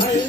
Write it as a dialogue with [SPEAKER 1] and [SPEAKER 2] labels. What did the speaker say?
[SPEAKER 1] Hey.